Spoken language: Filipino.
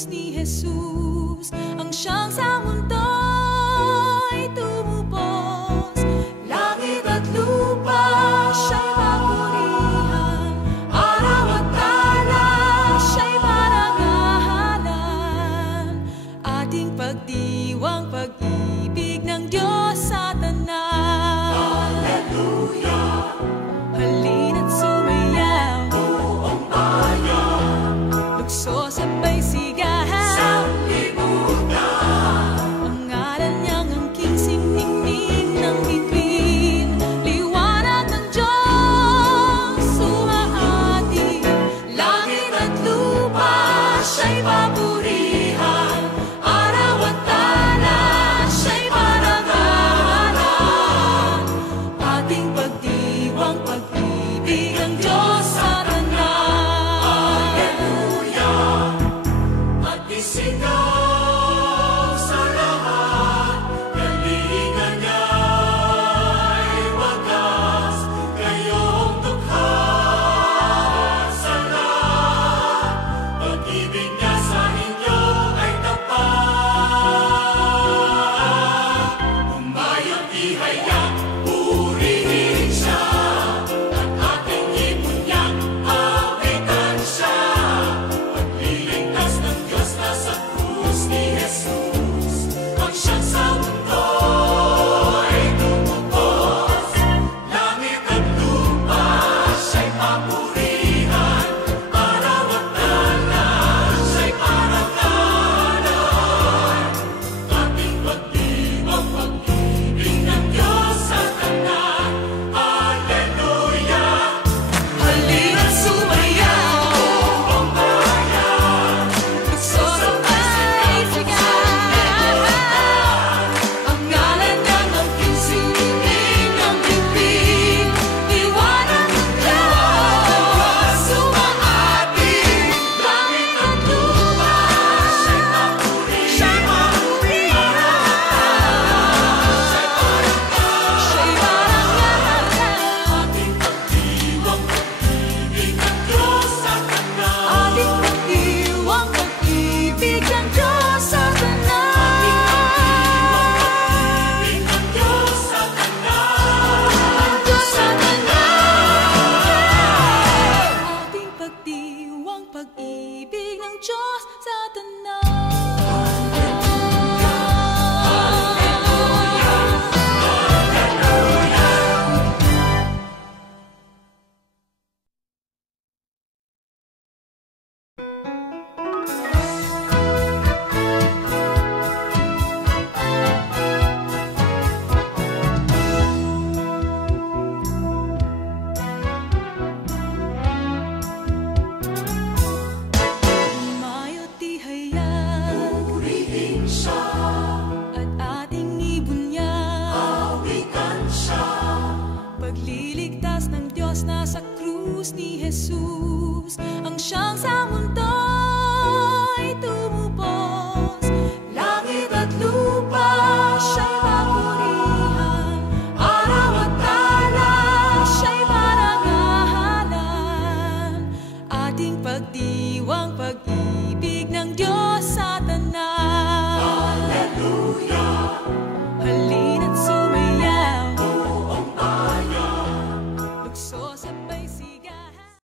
krus ni Jesus, ang siyang sa mundo'y tumubos. Langit at lupa siya'y papurihan, araw at tala siya'y parangalan. Ating pagdiwang pag-ibig ng Diyos sa tanan. Hallelujah! Halina't sumayaw, buong bayan, lukso sabay sigahan sa libutan. Ang ngalan niyang angking siningning ng bituin, liwanag ng Diyos sumahati. Langit at lupa siya'y papurihan, araw at tala siya'y parangalan. Ating pagdiwang pag-ibig ang Diyos sa tanan. Hallelujah! At isigaw sa lahat, galingan niya'y wagas, kayong dukha sa lahat. Pag-ibig niya sa inyo ay tapat. Umayong ihayag, purihin siya, at ating ibunyag, awitan siya. Pagliligtas ng Diyos na sa krus ni Jesus, ang siyang sa mundo ay tumubos. Langit at lupa siya'y papurihan, araw at tala siya'y parangalan. Ating pagdiwang pag-ibig ng Diyos sa tanan. Hallelujah! Halina't sumayaw, buong bayan, lukso sabay sigahan. Ang ngalan niyang angking siningning ng bituin, liwanag ng Diyos sumahati. Langit at lupa siya'y papurihan, siya'y parangalan. Ating pagdiwang pag-ibig ng Diyos sa tanan. Ating pagdiwang pag-ibig ng Diyos sa tanan. Ating pagdiwang pag-ibig ng Diyos sa tanan. Ang Diyos sa tanan. Ating pagdiwang pag-ibig ng Diyos sa tanan. Umayo't ihayag, purihin siya, at ating ibunyag, awitan siya. Pagliligtas ng Diyos na sa krus ni Jesus, ang siyang sa mundo'y tumubos. Langit at lupa